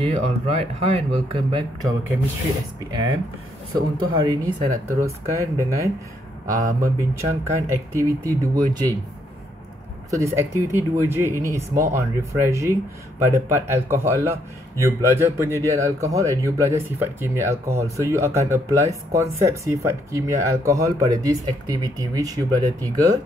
Okay, alright. Hi and welcome back to our chemistry SPM. So untuk hari ini saya nak teruskan dengan membincangkan aktiviti 2J. So this activity 2J ini is more on refreshing pada part alkohol lah. You belajar penyediaan alkohol and you belajar sifat kimia alkohol. So you akan apply konsep sifat kimia alkohol pada this activity, which you belajar 3: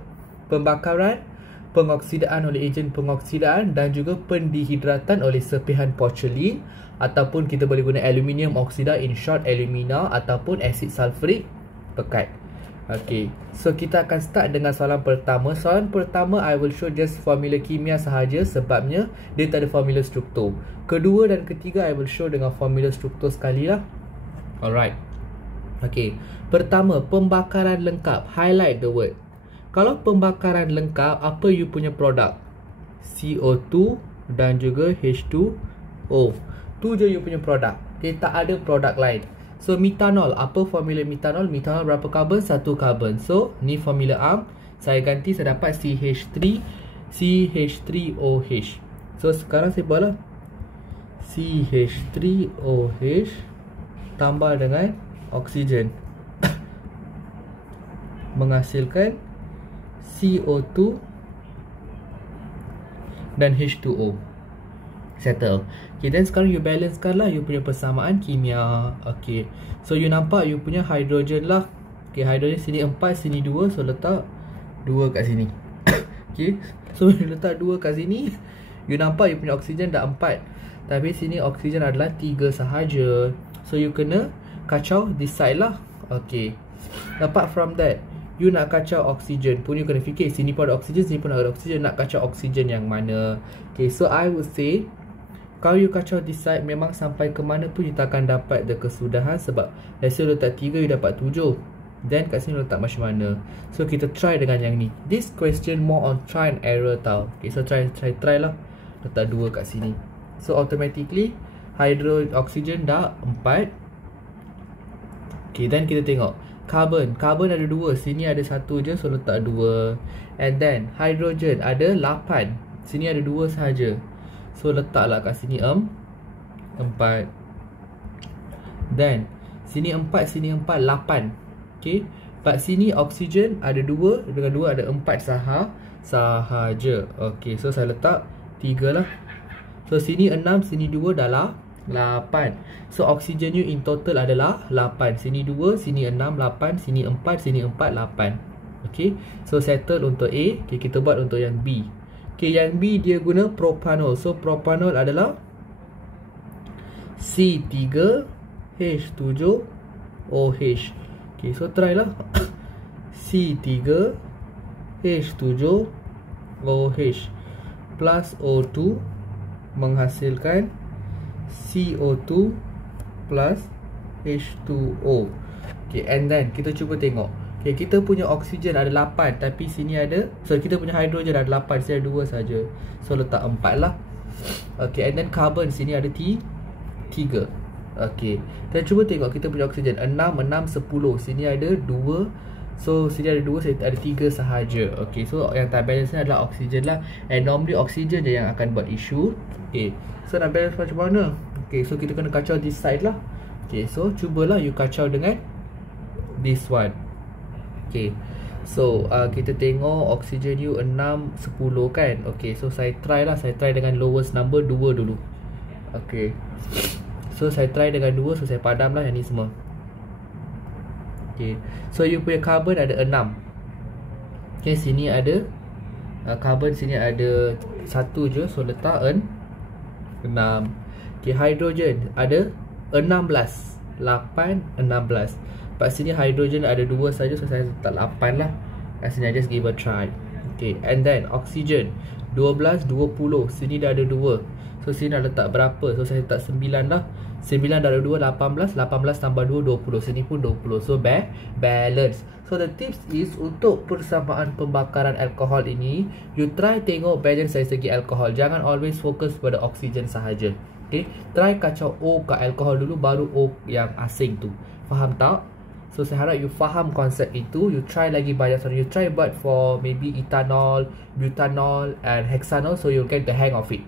pembakaran, pengoksidaan oleh ejen pengoksidaan, dan juga pendehidratan oleh serpihan porcelain, ataupun kita boleh guna aluminium oksida, in short alumina, ataupun asid sulfurik pekat. Okay, so kita akan start dengan soalan pertama. Soalan pertama I will show just formula kimia sahaja sebabnya dia tak ada formula struktur. Kedua dan ketiga I will show dengan formula struktur sekali lah. Alright. Okay, pertama, pembakaran lengkap. Highlight the word. Kalau pembakaran lengkap, apa you punya produk? CO2 dan juga H2O. Tu je you punya produk. Okay, tak ada produk lain. So metanol, apa formula metanol? Metanol berapa karbon? 1 karbon. So ni formula AMP. Saya ganti, saya dapat CH3OH. So sekarang saya buat lah CH3OH tambah dengan oksigen menghasilkan CO2 dan H2O. Settle. Okay, then sekarang you balancekan lah you punya persamaan kimia. Okay, so you nampak you punya hydrogen lah. Okay, hydrogen sini 4, sini 2. So letak 2 kat sini. Okay, so you letak 2 kat sini, you nampak you punya oksigen dah 4, tapi sini oksigen adalah 3 sahaja. So you kena kacau this side lah. Okay, apart from that, you nak kacau oksigen pun you kena fikir, sini pun ada oksigen, sini pun ada oksigen. Nak kacau oksigen yang mana? Okay, so I would say kalau you kacau this side, memang sampai ke mana pun you tak akan dapat the kesudahan. Sebab let's say letak 3, you dapat 7. Then kat sini letak macam mana? So kita try dengan yang ni. This question more on try and error tau. Okay, so try lah. Letak 2 kat sini. So automatically oksigen dah 4. Okay, then kita tengok Carbon ada 2, sini ada 1 je, so letak 2. And then hydrogen ada 8, sini ada 2 sahaja, so letaklah kat sini 4. Then sini 4, sini 4, 8. Okay, but sini oksigen ada 2, dengan 2 ada 4 sahaja. Okay, so saya letak 3 lah. So sini 6, sini 2 dah lah 8. So oksigen you in total adalah 8. Sini 2, sini 6, 8. Sini 4, sini 4, 8. Okay, so settle untuk A. Okay, kita buat untuk yang B. Okay, yang B dia guna propanol. So propanol adalah C3H7OH. Okay, so try lah. C3H7OH plus O2 menghasilkan CO2 plus H2O. Okay, and then kita cuba tengok. Okay, kita punya oksigen ada 8, tapi sini ada, so kita punya hydrogen ada 8, sini ada 2 saja. So letak 4 lah. Okay, and then carbon sini ada 3. Okay, kita cuba tengok kita punya oksigen 6, 6, 10. Sini ada 2. So sini ada 2, saya ada 3 sahaja. Okay, so yang tak balance ni adalah oksigen lah. And normally oksigen je yang akan buat isu. Okay, so nak balance macam mana? Okay, so kita kena kacau this side lah. Okay, so cubalah you kacau dengan this one. Okay, so kita tengok oksigen you 6, 10 kan. Okay, so saya try lah. Saya try dengan lowest number 2 dulu. Okay, so saya try dengan 2. So saya padam lah yang ni semua. Okay, so you punya carbon ada 6. Okay, sini ada carbon, sini ada 1 je, so letak 6. Okay, hydrogen ada 16. 8, 16. Kat sini hydrogen ada 2 saja, so saya letak 8 lah. Kat sini I just give a try. Okay, and then oksigen 12, 20. Sini dah ada 2. So sini dah letak berapa? So saya letak 9 lah. 9 dah ada 2, 18. 18 tambah 2, 20. Sini pun 20. So balance. So the tips is untuk persamaan pembakaran alkohol ini, you try tengok balance dari segi alkohol. Jangan always fokus pada oksigen sahaja. Okay, try kacau O kat alkohol dulu, baru O yang asing tu. Faham tak? So saya harap you faham konsep itu. You try lagi banyak. So you try buat for maybe ethanol, butanol and hexanol, so you'll get the hang of it.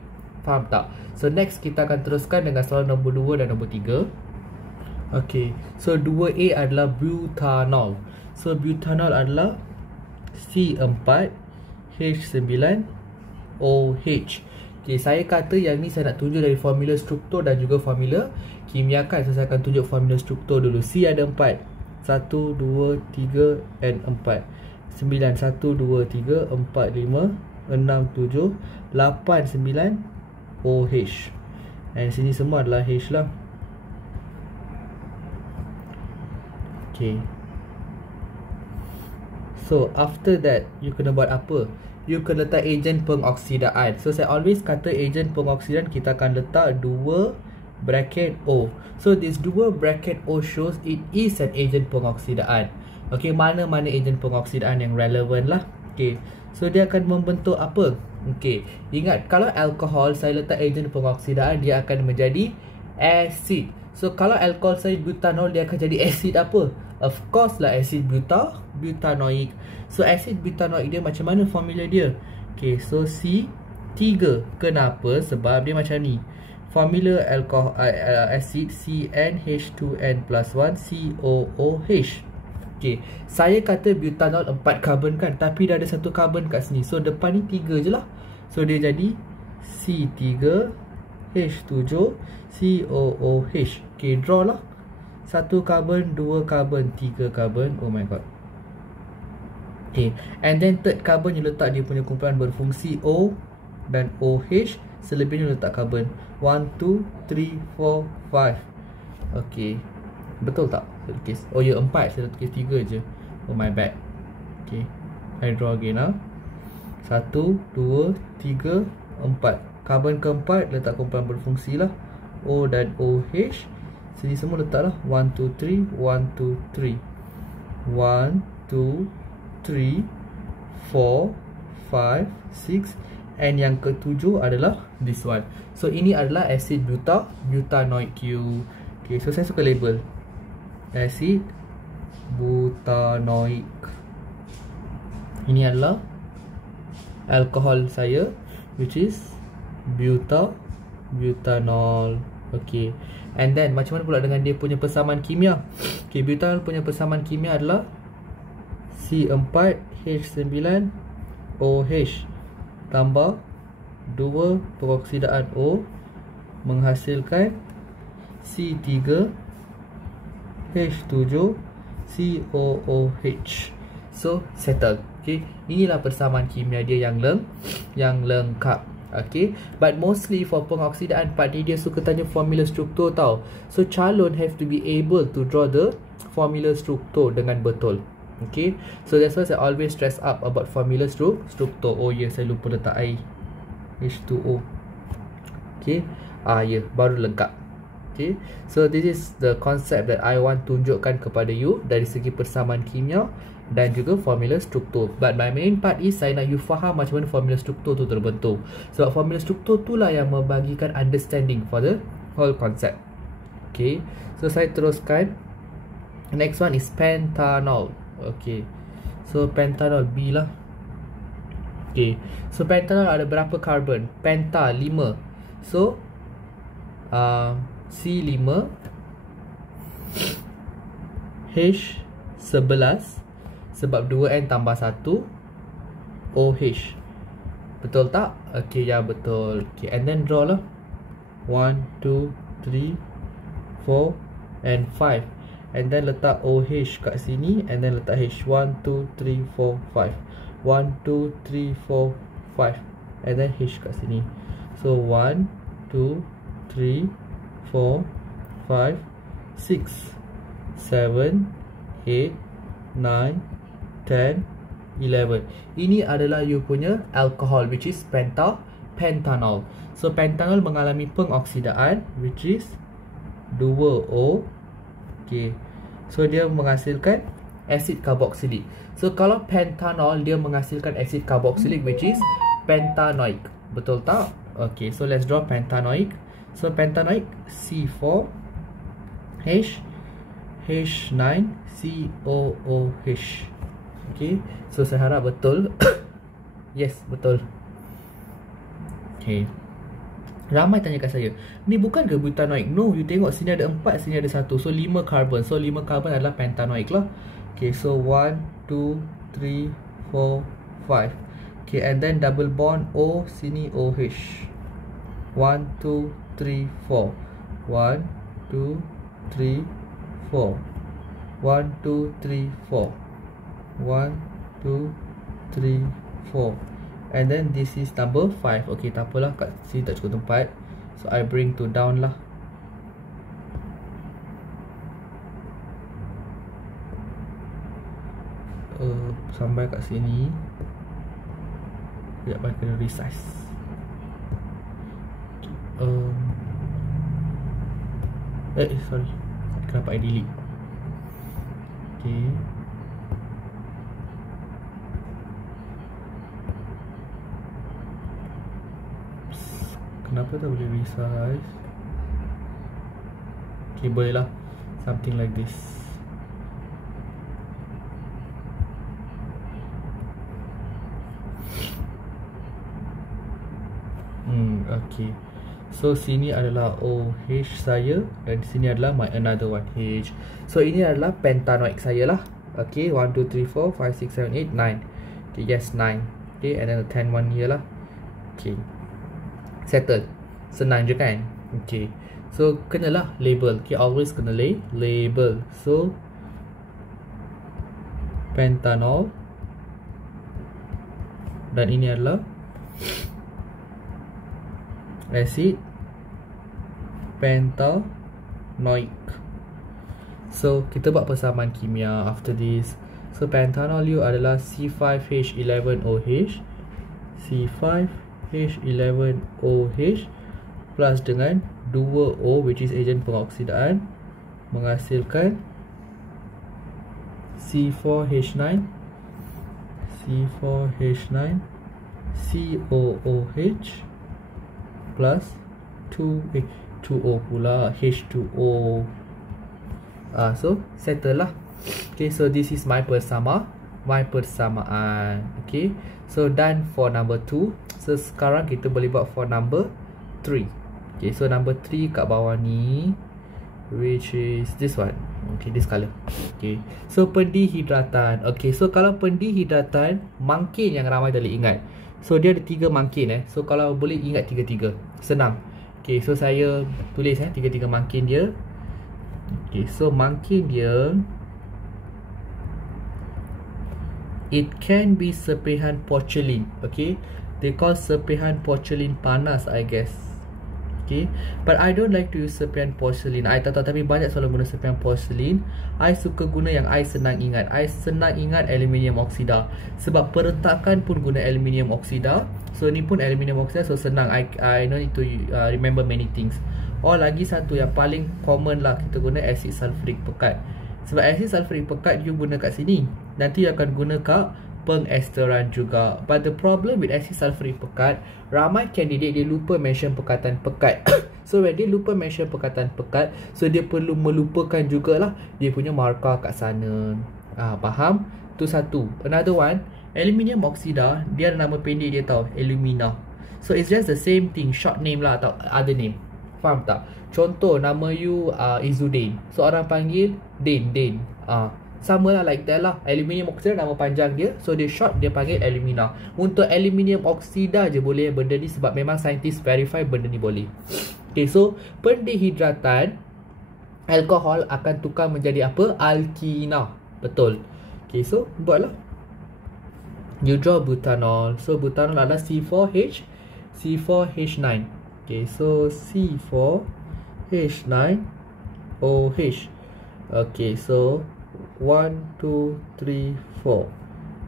Faham tak? So next kita akan teruskan dengan soalan nombor 2 dan nombor 3. Okay, so 2A adalah butanol. So butanol adalah C4H9OH. Okay, saya kata yang ni saya nak tunjuk dari formula struktur dan juga formula kimia kan. So saya akan tunjuk formula struktur dulu. C ada 4, 1, 2, 3 and 4. 9, 1, 2, 3, 4, 5, 6, 7, 8, 9 OH. And sini semua adalah H lah. Okay. So after that, you kena buat apa? You kena letak ejen pengoksidaan. So saya always kata ejen pengoksidaan kita akan letak 2 bracket O. So this 2 bracket O shows it is an ejen pengoksidaan. Okay, mana-mana ejen pengoksidaan yang relevan lah. Okay, so dia akan membentuk apa? Okay, ingat kalau alkohol saya letak ejen pengoksidaan, dia akan menjadi acid. So kalau alkohol saya butanol, dia akan jadi acid apa? Of course lah acid butanoic. So acid butanoic dia macam mana formula dia? Okay, so C3. Kenapa? Sebab dia macam ni. Formula alkohol acid CnH2n plus 1 COOH. Okay, saya kata butanol 4 carbon kan, tapi dah ada 1 carbon kat sini. So depan ni 3 je lah. So dia jadi C3H7COOH. Okay, draw lah. 1 carbon, 2 carbon, 3 carbon. Oh my god. Okay, and then third carbon you letak dia punya kumpulan berfungsi O dan OH. Selebihnya letak carbon 1, 2, 3, 4, 5. Okay, betul tak? Okay. Oh ya, 4. Saya tulis 3 je. Oh my bad. Okay, I draw again lah. 1, 2, 3, 4. Carbon keempat letak kumpulan berfungsi lah, O dan OH. Sini semua letak lah 1, 2, 3, 1, 2, 3, 1, 2, 3, 4, 5, 6. And yang ketujuh adalah this one. So ini adalah acid butanoic Q. Okay, so saya suka label acid butanoic. Ini adalah alkohol saya, which is butanol. Okay, and then macam mana pula dengan dia punya persamaan kimia? Okay, butanol punya persamaan kimia adalah C4H9OH tambah 2 peroksidaan O menghasilkan C3H7COOH. So settle. Okay, inilah persamaan kimia dia yang lengkap. Okay, but mostly for pengoksidaan part ni dia suka tanya formula struktur tau. So calon have to be able to draw the formula struktur dengan betul. Okay, so that's why I always stress up about formula struktur. Oh ya, saya lupa letak air, H2O. Okay, ya, baru lengkap. Okay, so this is the concept that I want tunjukkan kepada you dari segi persamaan kimia dan juga formula struktur. But my main part is saya nak you faham macam mana formula struktur tu terbentuk. Sebab formula struktur tu lah yang membagikan understanding for the whole concept. Okay, so saya teruskan. Next one is pentanol. Okay, so pentanol B lah. Okay, so pentanol ada berapa carbon? Penta 5. So C5 H11 sebab 2N tambah 1 OH. Betul tak? Okay, ya betul. Okay, and then draw lah 1, 2, 3, 4 and 5. And then letak OH kat sini. And then letak H 1, 2, 3, 4, 5. 1, 2, 3, 4, 5. And then H kat sini. So 1, 2, 3, 4, 5, 6, 7, 8, 9, 10, 11. Ini adalah you punya alcohol, which is pentanol. So pentanol mengalami pengoksidaan, which is 2O. Okay, so dia menghasilkan acid carboxylic. So kalau pentanol dia menghasilkan acid carboxylic, which is pentanoic. Betul tak? Okay, so let's draw pentanoic. So pentanoic C4 H9 COOH. Okay, so saya harap betul. Yes, betul. Okay, Ramai tanya kat saya, ni bukan ke butanoic? No, you tengok sini ada 4, sini ada 1. So 5 carbon. So 5 carbon adalah pentanoic lah. Okay, so 1, 2, 3, 4, 5. Okay, and then double bond O, sini OH. 1, 2, 3, 4. 1, 2, 3, 4. 1, 2, 3, 4. 1, 2, 3, 4. And then this is number 5. Okay, tak apalah, kat sini tak cukup tempat, so I bring to down lah. Sampai kat sini. Sekejap, I kena resize. Sorry, kenapa I delete? Okay. Kenapa tak boleh resize? Okay, boleh lah. Something like this. Okay. So sini adalah OH saya, dan sini adalah my another one H. So ini adalah pentanoic saya lah. Okay, 1, 2, 3, 4, 5, 6, 7, 8, 9. Okay, yes, 9. Okay, and then the 10 one here lah. Okay, settle. Senang je kan? Okay, so kenalah label. Okay, always kena label. So pentanol, dan ini adalah acid pentanoic. So kita buat persamaan kimia after this. So pentanol U adalah C5H11OH, C5H11OH plus dengan 2O, which is agen pengoksidaan, menghasilkan C4H9 COOH plus 2O pula, H2O. So settle lah. Okay, so this is my persamaan. Okay, so done for number 2. So sekarang kita boleh buat for number 3. Okay, so number 3 kat bawah ni, which is this one. Okay, this color. Okay, so pendihidratan. Okay, so kalau pendihidratan, mungkin yang ramai boleh ingat. So dia ada 3 mungkin So kalau boleh ingat 3-3, senang. Okay, so saya tulis 3-3 mungkin dia. Okay, so mungkin dia, it can be serpihan porcelain. Okay, they call serpihan porcelain panas, I guess. Okay, but I don't like to use serpihan porcelain. I tak tahu, tapi banyak selalu guna serpihan porcelain. I suka guna yang I senang ingat. I senang ingat aluminium oksida, sebab perentakan pun guna aluminium oksida. So ni pun aluminium oksida, so senang. I no need to remember many things. Lagi satu yang paling common lah, kita guna acid sulfuric pekat. Sebab acid sulfuric pekat you guna kat sini, nanti you akan guna kat pengesteran juga. But the problem with acid sulfuric pekat, ramai candidate dia lupa mention pekatan pekat. So when dia lupa mention pekatan pekat, so dia perlu melupakan jugalah dia punya markah kat sana. Faham? Tu satu. Another one, aluminium oksida, dia ada nama pendek dia tau, alumina. So it's just the same thing, short name lah atau other name. Faham tak? Contoh nama you Izzuddin, so orang panggil Din. Sama lah, like that lah. Aluminium oksida nama panjang dia, so dia short, dia panggil alumina. Untuk aluminium oksida je boleh benda ni, sebab memang saintis verify benda ni boleh. Okay, so pendihidratan, alkohol akan tukar menjadi apa? Alkina. Betul. Okay, so buatlah. You draw butanol. So butanol adalah C4H9. Okay, so C4H9OH. Okay, so 1, 2, 3, 4.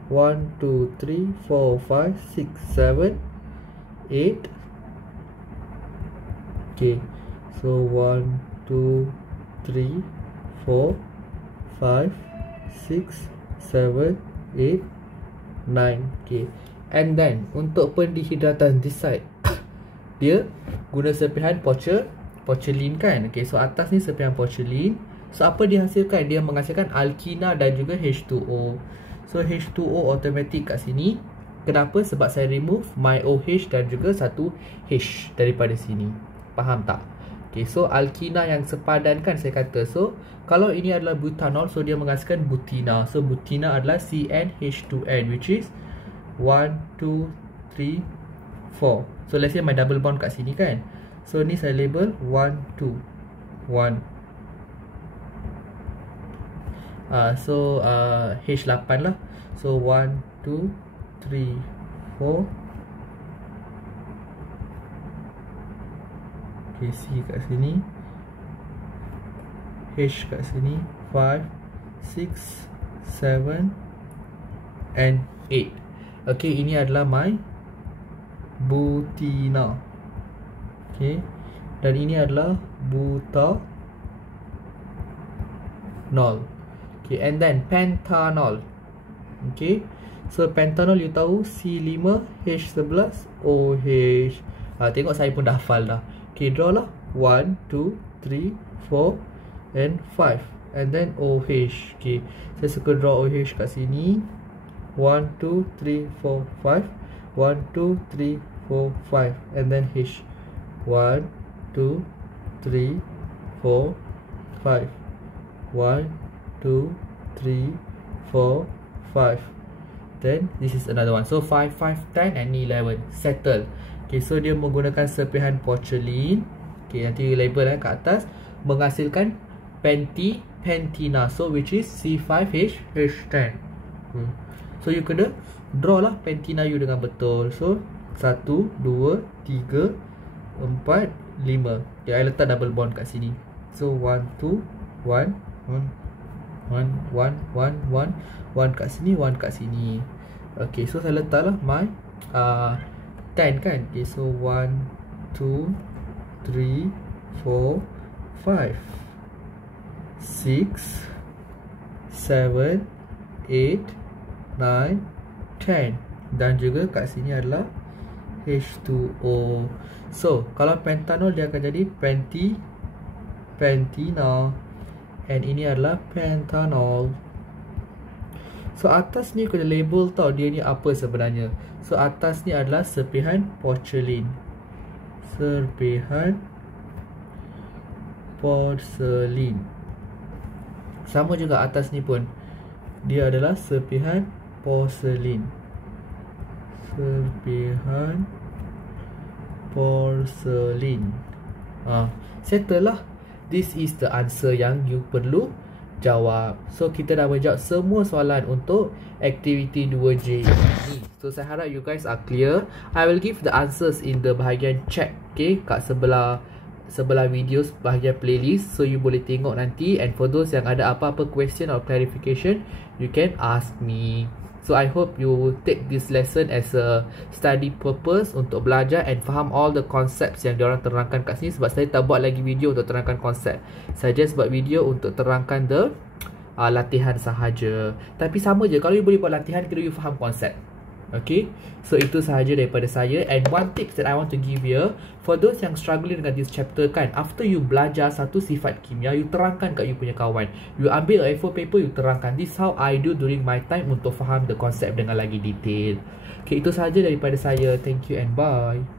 1, 2, 3, 4, 5, 6, 7, 8. Okay, so 1, 2, 3, 4, 5, 6, 7, 8, 9. Okay, and then untuk pendihidratan this side, dia guna serpihan porcelain kan. Okay, so atas ni serpihan porcelain. So apa dia hasilkan? Dia menghasilkan alkina dan juga H2O. So H2O automatic kat sini Kenapa? Sebab saya remove my OH dan juga satu H daripada sini. Faham tak? Okay, so alkina yang sepadan kan saya kata. So kalau ini adalah butanol, so dia menghasilkan butina. So butina adalah CnH2n, which is 1, 2, 3, 4. So let's say my double bond kat sini kan. So ni saya label 1, 2, 1. So H8 lah. So 1, 2, 3, 4. Okay, C kat sini, H kat sini, 5, 6, 7 and 8. Okay, ini adalah my butina. Okay, dan ini adalah butanol. Okay, and then pentanol. Okay, so pentanol you tahu C5H11OH. Tengok saya pun dah hafal dah. Okay, draw lah 1, 2, 3, 4 and 5. And then OH. Okay, saya suka draw OH kat sini. 1, 2, 3, 4, 5. 1, 2, 3, 4, 5. And then H. 1, 2, 3, 4, 5. 1, 2, 3, 4, 5. Then this is another one. So 5, 5, 10 and 11. Settle. Okay, so dia menggunakan serpihan porcelain. Okay, nanti label kat atas. Menghasilkan pentina. So which is C5H10. So you kena draw lah pentina you dengan betul. So 1, 2, 3, 4, 5. Okay, I letak double bond kat sini. So 1, 2, 1, 1, 1, 1, 1, 1 kat sini, 1 kat sini. Okay, so saya letak lah my 10 kan. Okay, so 1, 2, 3, 4, 5, 6, 7, 8, 9, 10. Dan juga kat sini adalah H2O. So kalau pentanol dia akan jadi pentina. And ini adalah pentanol. So atas ni kena label tau dia ni apa sebenarnya. So atas ni adalah serpihan porcelain. Serpihan porcelain. Sama juga atas ni pun dia adalah serpihan porcelain. Serpihan porcelain. Settle lah. This is the answer yang you perlu jawab. So kita dah menjawab semua soalan untuk aktiviti 2J ni. So saya harap you guys are clear. I will give the answers in the bahagian chat, okay, kat sebelah video bahagian playlist. So you boleh tengok nanti. And for those yang ada apa-apa question or clarification, you can ask me. So I hope you take this lesson as a study purpose untuk belajar and faham all the concepts yang diorang terangkan kat sini. Sebab saya tak buat lagi video untuk terangkan konsep. Saya just buat video untuk terangkan the latihan sahaja. Tapi sama je, kalau you boleh buat latihan, kira you faham konsep. Okay, so itu sahaja daripada saya. And one tips that I want to give you, for those yang struggling dengan this chapter kan, after you belajar satu sifat kimia, you terangkan kat you punya kawan. You ambil A4 paper, you terangkan. This how I do during my time untuk faham the concept dengan lagi detail. Okay, itu sahaja daripada saya. Thank you and bye.